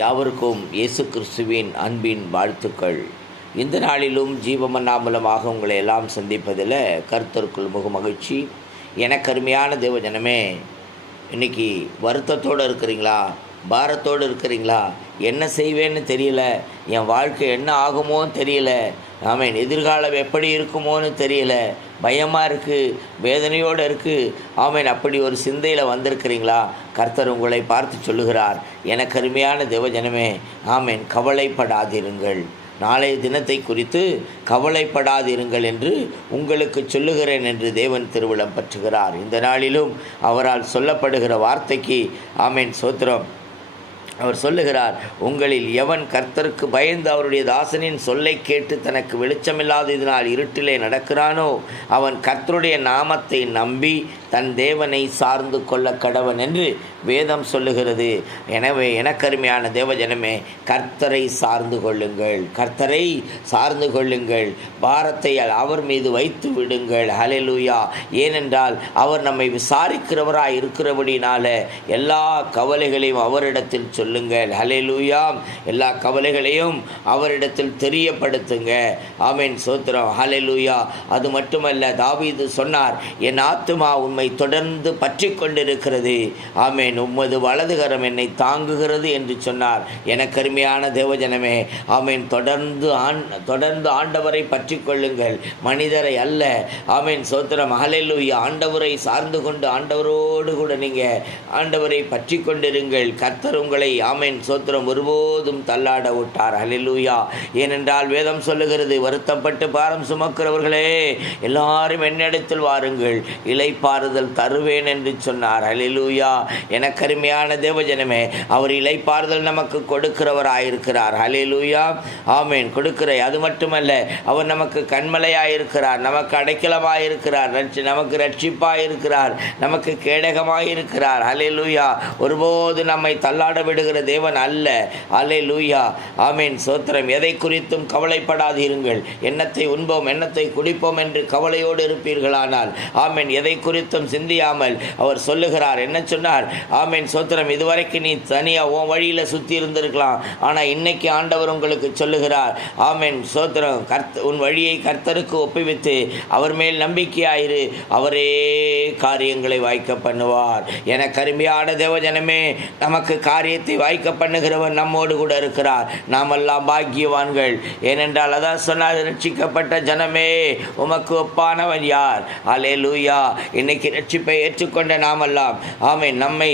யாவருக்கும் இயேசு கிறிஸ்துவின் அன்பின் வாழ்த்துக்கள். இந்த நாளிலும் ஜீவமன்னா மூலமாக உங்களை எல்லாம் சந்திப்பதில் கர்த்தருக்குள் மகிழ்ச்சி. எனக்கு அருமையான தேவ ஜனமே, இன்றைக்கி வருத்தத்தோடு இருக்கிறீங்களா? பாரத்தோடு இருக்கிறீங்களா? என்ன செய்வேன்னு தெரியல, என் வாழ்க்கை என்ன ஆகுமோன்னு தெரியல, ஆமேன், எதிர்காலம் எப்படி இருக்குமோன்னு தெரியல, பயமாக இருக்குது, வேதனையோடு இருக்குது, ஆமேன், அப்படி ஒரு சிந்தையில் வந்திருக்கிறீங்களா? கர்த்தர் உங்களை பார்த்து சொல்லுகிறார், எனக்கு அருமையான தேவஜனமே, ஆமேன், கவலைப்படாதிருங்கள், நாளைய தினத்தை குறித்து கவலைப்படாதிருங்கள் என்று உங்களுக்கு சொல்லுகிறேன் என்று தேவன் திருவிழம் பற்றுகிறார். இந்த நாளிலும் அவரால் சொல்லப்படுகிற வார்த்தைக்கு ஆமேன் ஸ்தோத்திரம். அவர் சொல்லுகிறார், உங்களில் எவன் கர்த்தருக்கு பயந்து அவருடைய தாசனின் சொல்லை கேட்டு தனக்கு வெளிச்சமில்லாத இதனால் இருட்டிலே நடக்கிறானோ அவன் கர்த்தருடைய நாமத்தை நம்பி தன் தேவனை சார்ந்து கொள்ள கடவன் என்று வேதம் சொல்லுகிறது. எனவே எனக்கருமையான தேவஜனமே, கர்த்தரை சார்ந்து கொள்ளுங்கள், கர்த்தரை சார்ந்து கொள்ளுங்கள், பாரத்தை அவர் மீது வைத்து விடுங்கள். ஹல்லேலூயா. ஏனென்றால் அவர் நம்மை விசாரிக்கிறவராய் இருக்கிறபடினால எல்லா கவலைகளையும் அவரிடத்தில் சொல்லுங்கள். ஹல்லேலூயா. எல்லா கவலைகளையும் அவரிடத்தில் தெரியப்படுத்துங்க. ஆமென், ஸ்தோத்திரம். ஹல்லேலூயா. அது மட்டுமல்ல, தாவீது சொன்னார், என் ஆத்துமா உம்மை தொடர்ந்து பற்றி கொண்டிருக்கிறது, ஆமென், உம்மது வலதுகரம் என்னை தாங்குகிறது என்று சொன்னார். எனக்கு அருமையான தேவஜனமே, ஆமென், தொடர்ந்து ஆண்டவரை பற்றி கொள்ளுங்கள், மனிதரை அல்ல. ஆமென், ஸ்தோத்திரம். ஹல்லேலூயா. ஆண்டவரை சார்ந்து கொண்டு ஆண்டவரோடு கூட நீங்கள் ஆண்டவரை பற்றி கொண்டிருங்கள். கர்த்தர் உங்களை ஆமென் ஸ்தோத்திரம் ஒருபோதும் தள்ளாட விட்டார். ஹல்லேலூயா. ஏனென்றால் வேதம் சொல்லுகிறது, வருத்தப்பட்டு பாரம் சுமக்கிறவர்களே எல்லாரும் என்னிடத்தில் வாருங்கள், இளைப்பாறுதல் தருவேன் என்று சொன்னார். ஹல்லேலூயா. எனக்கு அருமையான தேவஜனமே, அவர் இளைப்பாறுதல் நமக்கு கொடுக்கிறவராயிருக்கிறார். ஹல்லேலூயா. ஆமென், கொடுக்கிற. அது மட்டுமல்ல, அவர் நமக்கு கண்மலையாயிருக்கிறார், நமக்கு அடைக்கலமாயிருக்கிறார், நமக்கு ரட்சிப்பாயிருக்கிறார், நமக்கு கேடகமாயிருக்கிறார். ஹல்லேலூயா. ஒருபோது நம்மை தள்ளாட விடுகிற தேவன் அல்ல. ஹல்லேலூயா. ஆமென், ஸ்தோத்திரம். எதை குறித்தும் கவலைப்படாதீர்கள். எண்ணத்தை உண்போம், எண்ணத்தை குடிப்போம் என்று கவலையோடு இருப்பீர்களானால், ஆமென், எதை குறித்தும் சிந்தியாமல் அவர் சொல்லுகிறார். என்ன சொன்னார்? ஆமென், ஸ்தோத்திரம். இதுவரைக்கும் நீ தனியாக உன் வழியில் சுற்றி இருந்திருக்கலாம், ஆனால் இன்னைக்கு ஆண்டவர் உங்களுக்கு சொல்லுகிறார், ஆமென், ஸ்தோத்திரம், உன் வழியை கர்த்தருக்கு ஒப்புவித்து அவர் மேல் நம்பிக்கையாயிரு, அவரே காரியங்களை வாய்க்க பண்ணுவார். என கருமையான தேவஜனமே, நமக்கு காரியத்தை வாய்க்க பண்ணுகிறவர் நம்மோடு கூட இருக்கிறார். நாமெல்லாம் பாக்கியவான்கள். ஏனென்றால் அதான் சொன்னார், ரட்சிக்கப்பட்ட ஜனமே உமக்கு ஒப்பானவன் யார்? ஹல்லேலூயா. இன்னைக்கு ரட்சிப்பை ஏற்றுக்கொண்ட நாமெல்லாம் ஆமென், நம்மை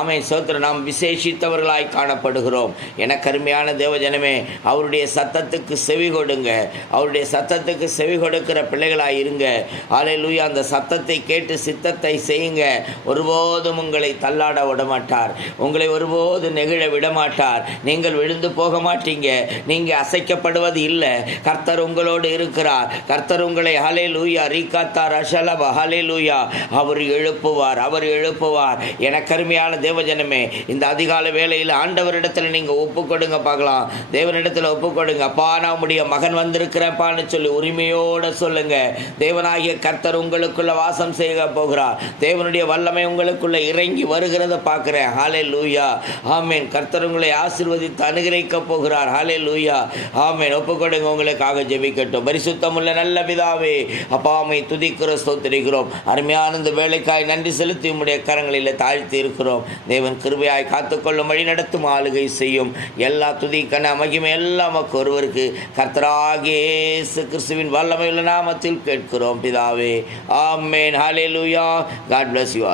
ஆமென் ஸ்தோத்திரம், நாம் விசேஷித்தவர்களாய் காணப்படுகிறோம். எனக்கு அருமையான தேவஜனமே, அவருடைய சத்தத்துக்கு செவி கொடுங்க, அவருடைய சத்தத்துக்கு செவி கொடுக்கிற பிள்ளைகளாய் இருங்க. ஹல்லேலூயா. அந்த சத்தத்தை கேட்டு சித்தத்தை செய்யுங்க. ஒருபோதும் உங்களை தள்ளாட விடமாட்டார், உங்களை ஒருபோது நெகிழ விடமாட்டார். நீங்கள் விழுந்து போக மாட்டீங்க, நீங்கள் அசைக்கப்படுவது இல்லை. கர்த்தர் உங்களோடு இருக்கிறார். கர்த்தர் உங்களை ஹல்லேலூயா ரீகாத்தார் அஷலப ஹல்லேலூயா அவர் எழுப்புவார், அவர் எழுப்புவார். எனக்கு அருமையான தேவஜனமே, இந்த அதிகால வேளையில் ஆண்டவரிடத்தில் நீங்கள் ஒப்பு கொடுங்க, பார்க்கலாம். தேவனிடத்தில் ஒப்பு கொடுங்க. அப்பா, நான் உம்முடைய மகன் வந்திருக்கிறேன்ப்பான்னு சொல்லி உரிமையோடு சொல்லுங்க. தேவனாகிய கர்த்தர் உங்களுக்குள்ள வாசம் செய்ய போகிறார். தேவனுடைய வல்லமை உங்களுக்குள்ள இறங்கி வருகிறத பார்க்கிறேன். ஹல்லேலூயா. ஆமென். கர்த்தர் உங்களை ஆசீர்வதித்து அனுகிரகிக்க போகிறார். ஹல்லேலூயா. ஆமென். ஒப்பு கொடுங்க. உங்களுக்காக ஜெபிக்கட்டும். பரிசுத்தமுள்ள நல்ல பிதாவே, அப்பா, உம்மை துதிக்கிறோம், ஸ்தோத்திரிக்கிறோம். அருமையான இந்த வேலைக்காய் நன்றி செலுத்தி உம்முடைய கரங்களில் தாழ்த்தி இருக்கிறோம். தேவன் கிருபையாய் காத்துக்கொள்ளும், வழி நடத்தும், ஆளுகை செய்யும். எல்லா துதி கன மகிமை எல்லாம் ஒருவருக்கு கர்த்தராகிய இயேசு கிறிஸ்துவின் வல்லமையுள்ள நாமத்தில் கேட்கிறோம் பிதாவே. ஆமென். ஹல்லேலூயா. God bless you all.